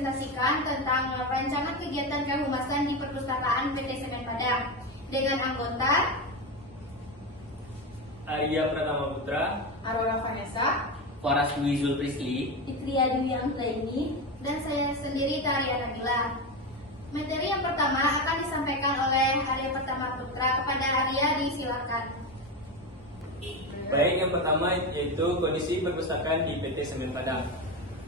mempresentasikan tentang rancangan kegiatan kehumasan di perpustakaan PT Semen Padang dengan anggota Arya Pratama Putra, Aurora Vanessa, Faras Dwi Zulkifli, Fitria Dwi Anggraini, dan saya sendiri Tariana Nabila. Materi yang pertama akan disampaikan oleh Arya Pratama Putra. Kepada Arya disilakan. Baik, yang pertama yaitu kondisi perpustakaan di PT Semen Padang.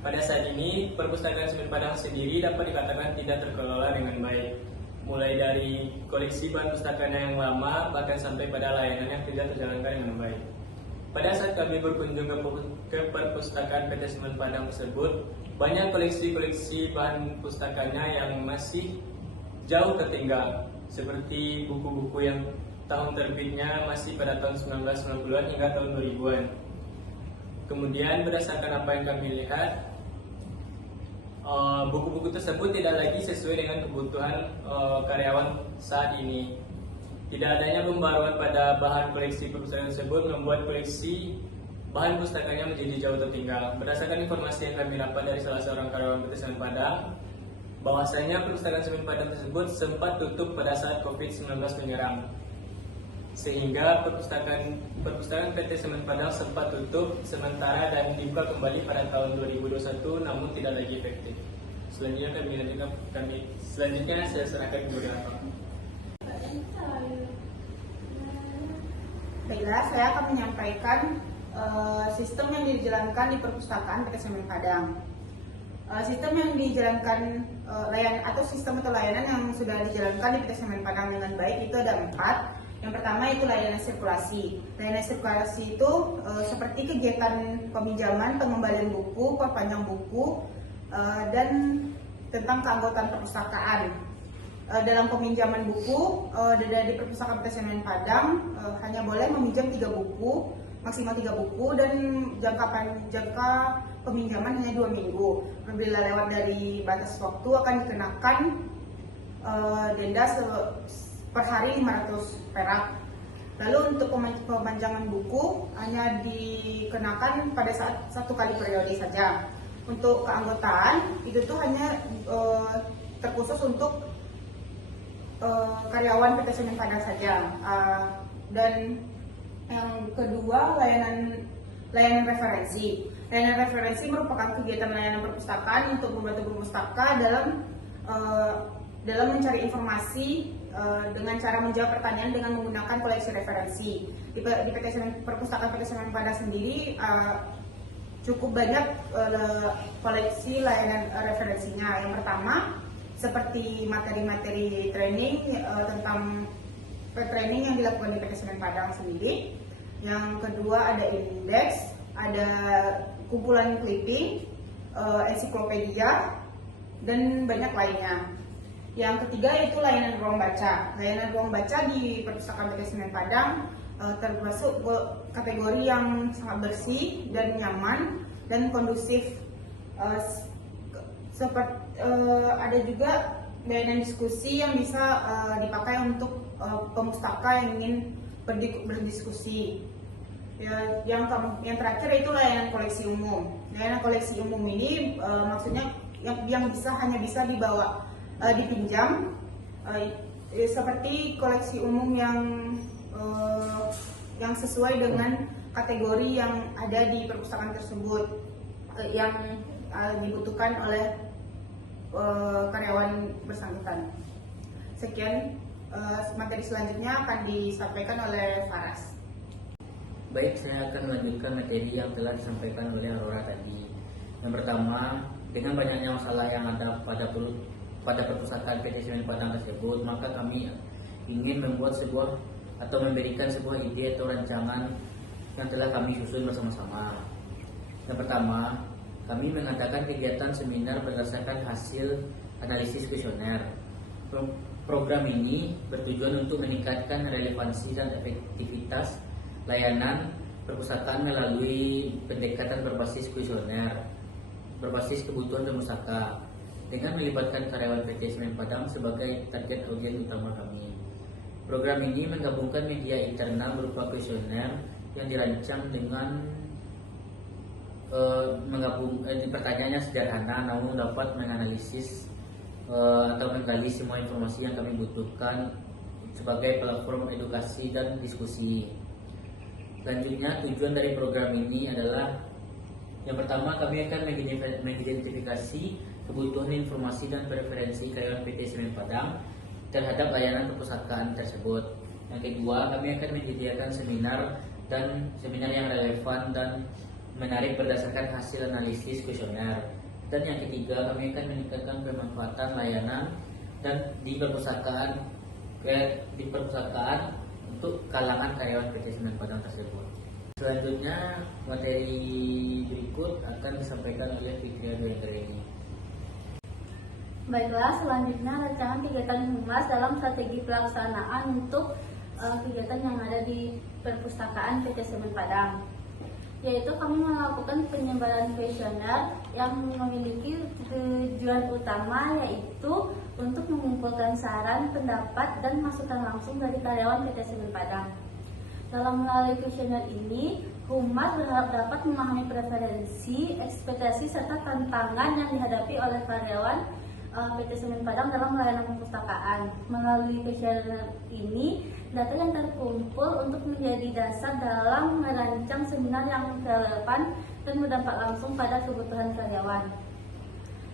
Pada saat ini, perpustakaan Semen Padang sendiri dapat dikatakan tidak terkelola dengan baik. Mulai dari koleksi bahan pustaka yang lama, bahkan sampai pada layanan yang tidak terjalankan dengan baik. Pada saat kami berkunjung ke perpustakaan PT Semen Padang tersebut, banyak koleksi-koleksi bahan pustakanya yang masih jauh tertinggal, seperti buku-buku yang tahun terbitnya masih pada tahun 1990-an hingga tahun 2000-an. Kemudian berdasarkan apa yang kami lihat, buku-buku tersebut tidak lagi sesuai dengan kebutuhan karyawan saat ini. Tidak adanya pembaruan pada bahan koleksi perpustakaan tersebut membuat koleksi bahan pustakanya menjadi jauh tertinggal. Berdasarkan informasi yang kami dapat dari salah seorang karyawan PT Semen Padang, bahwasanya perpustakaan Semen Padang tersebut sempat tutup pada saat COVID-19 menyerang, sehingga perpustakaan PT Semen Padang sempat tutup sementara dan dibuka kembali pada tahun 2021, namun tidak lagi efektif. Selanjutnya saya serahkan kepada Bapak. Baiklah, saya akan menyampaikan sistem yang dijalankan di perpustakaan PT Semen Padang. Sistem yang dijalankan sistem atau layanan yang sudah dijalankan di PT Semen Padang dengan baik itu ada 4. Yang pertama itu layanan sirkulasi. Layanan sirkulasi itu seperti kegiatan peminjaman, pengembalian buku, perpanjang buku, dan tentang keanggotaan perpustakaan. Dalam peminjaman buku di perpustakaan PT Semen Padang hanya boleh meminjam 3 buku, maksimal 3 buku, dan jangka peminjaman hanya 2 minggu. Apabila lewat dari batas waktu akan dikenakan denda per hari 500 perak. Lalu untuk pemanjangan buku hanya dikenakan pada saat 1 kali periode saja. Untuk keanggotaan itu tuh hanya terkhusus untuk karyawan PT Semen Padang saja. Dan yang kedua layanan referensi. Layanan referensi merupakan kegiatan layanan perpustakaan untuk membantu perpustaka dalam mencari informasi dengan cara menjawab pertanyaan dengan menggunakan koleksi referensi. Di perpustakaan PT Semen Padang sendiri cukup banyak koleksi layanan referensinya. Yang pertama seperti materi-materi training tentang training yang dilakukan di PT Semen Padang sendiri. Yang kedua ada indeks, ada kumpulan clipping, ensiklopedia, dan banyak lainnya. Yang ketiga itu layanan ruang baca. Layanan ruang baca di perpustakaan PT Semen Padang termasuk kategori yang sangat bersih dan nyaman dan kondusif. Ada juga layanan diskusi yang bisa dipakai untuk pemustaka yang ingin berdiskusi. Yang terakhir itu layanan koleksi umum. Layanan koleksi umum ini maksudnya yang hanya bisa dibawa dipinjam, seperti koleksi umum yang sesuai dengan kategori yang ada di perpustakaan tersebut yang dibutuhkan oleh karyawan bersangkutan. Sekian, materi selanjutnya akan disampaikan oleh Faras. Baik, saya akan melanjutkan materi yang telah disampaikan oleh Aurora tadi. Yang pertama, dengan banyaknya masalah yang ada pada perpustakaan PT Semen Padang tersebut, maka kami ingin membuat memberikan sebuah ide atau rancangan yang telah kami susun bersama-sama. Yang pertama, kami mengadakan kegiatan seminar berdasarkan hasil analisis kuesioner. Program ini bertujuan untuk meningkatkan relevansi dan efektivitas layanan perpustakaan melalui pendekatan berbasis kuesioner, berbasis kebutuhan perpustaka, dengan melibatkan karyawan PT Semen Padang sebagai target audiens utama kami. Program ini menggabungkan media internal berupa kuesioner yang dirancang dengan pertanyaannya sederhana, namun dapat menganalisis atau menggali semua informasi yang kami butuhkan sebagai platform edukasi dan diskusi. Selanjutnya, tujuan dari program ini adalah yang pertama, kami akan mengidentifikasi kebutuhan informasi dan preferensi karyawan PT Semen Padang terhadap layanan perpustakaan tersebut. Yang kedua, kami akan menyediakan seminar yang relevan dan menarik berdasarkan hasil analisis kuesioner. Dan yang ketiga, kami akan meningkatkan pemanfaatan layanan dan di perpustakaan untuk kalangan karyawan PT Semen Padang tersebut. Selanjutnya, materi berikut akan disampaikan oleh Fikria Dwi. Baiklah, selanjutnya rancangan kegiatan humas dalam strategi pelaksanaan untuk kegiatan yang ada di perpustakaan PT Semen Padang, yaitu kami melakukan penyebaran kuesioner yang memiliki tujuan utama yaitu untuk mengumpulkan saran, pendapat, dan masukan langsung dari karyawan PT Semen Padang. Dalam melalui kuesioner ini, Humas berharap dapat memahami preferensi, ekspektasi, serta tantangan yang dihadapi oleh karyawan PT Semen Padang dalam layanan perpustakaan. Melalui kuesioner ini, data yang terkumpul untuk menjadi dasar dalam merancang seminar yang relevan dan berdampak langsung pada kebutuhan karyawan.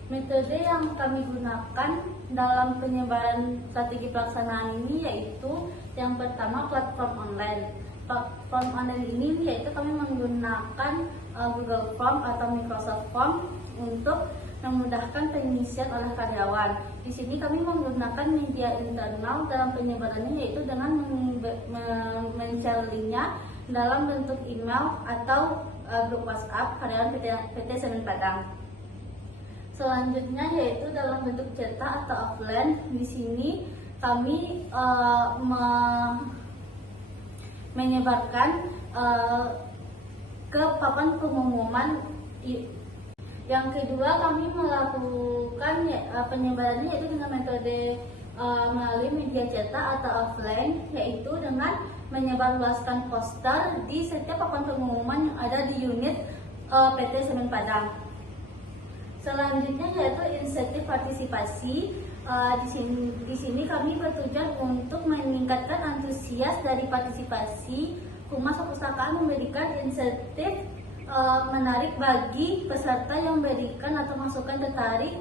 Metode yang kami gunakan dalam penyebaran strategi pelaksanaan ini yaitu yang pertama, platform online. Platform online ini yaitu kami menggunakan Google Form atau Microsoft Form untuk memudahkan pengisian oleh karyawan. Di sini kami menggunakan media internal dalam penyebarannya yaitu dengan men-share linknya dalam bentuk email atau grup WhatsApp karyawan PT Semen Padang. Selanjutnya yaitu dalam bentuk cetak atau offline. Di sini kami menyebarkan ke papan pengumuman. Yang kedua, kami melakukan penyebarannya yaitu dengan metode melalui media cetak atau offline, yaitu dengan menyebarluaskan poster di setiap papan pengumuman yang ada di unit PT Semen Padang. Selanjutnya yaitu insentif partisipasi. Di sini kami bertujuan untuk meningkatkan antusias dari partisipasi. Humas Perpustakaan memberikan insentif menarik bagi peserta yang memberikan atau masukan tertarik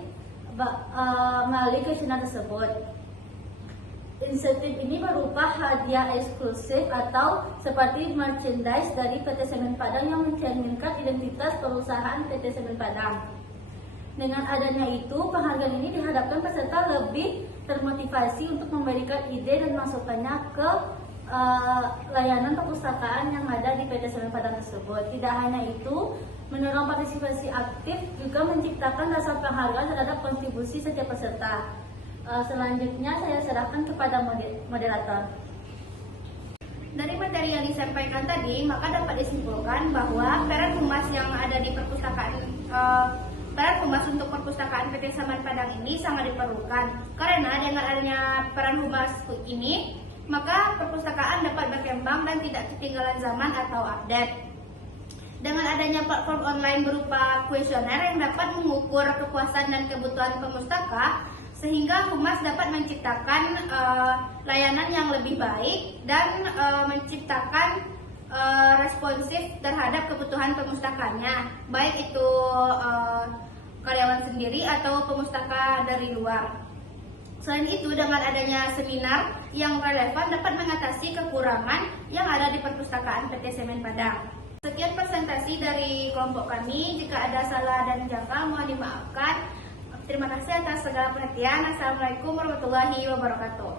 melalui kuesioner tersebut. Insentif ini berupa hadiah eksklusif atau seperti merchandise dari PT Semen Padang yang mencerminkan identitas perusahaan PT Semen Padang. Dengan adanya itu, penghargaan ini diharapkan peserta lebih termotivasi untuk memberikan ide dan masukannya ke layanan perpustakaan yang ada di PT Semen Padang tersebut. Tidak hanya itu, mendorong partisipasi aktif juga menciptakan rasa penghargaan terhadap kontribusi setiap peserta. Selanjutnya saya serahkan kepada moderator. Dari materi yang disampaikan tadi, maka dapat disimpulkan bahwa peran humas yang ada di perpustakaan peran humas untuk perpustakaan PT Semen Padang ini sangat diperlukan, karena dengan adanya peran humas ini, maka perpustakaan dapat berkembang dan tidak ketinggalan zaman atau update. Dengan adanya platform online berupa kuesioner yang dapat mengukur kepuasan dan kebutuhan pemustaka, sehingga humas dapat menciptakan layanan yang lebih baik dan menciptakan responsif terhadap kebutuhan pemustakanya, baik itu karyawan sendiri atau pemustaka dari luar. Selain itu, dengan adanya seminar yang relevan dapat mengatasi kekurangan yang ada di perpustakaan PT Semen Padang. Sekian presentasi dari kelompok kami. Jika ada salah dan janggal, mohon dimaafkan. Terima kasih atas segala perhatian. Assalamualaikum warahmatullahi wabarakatuh.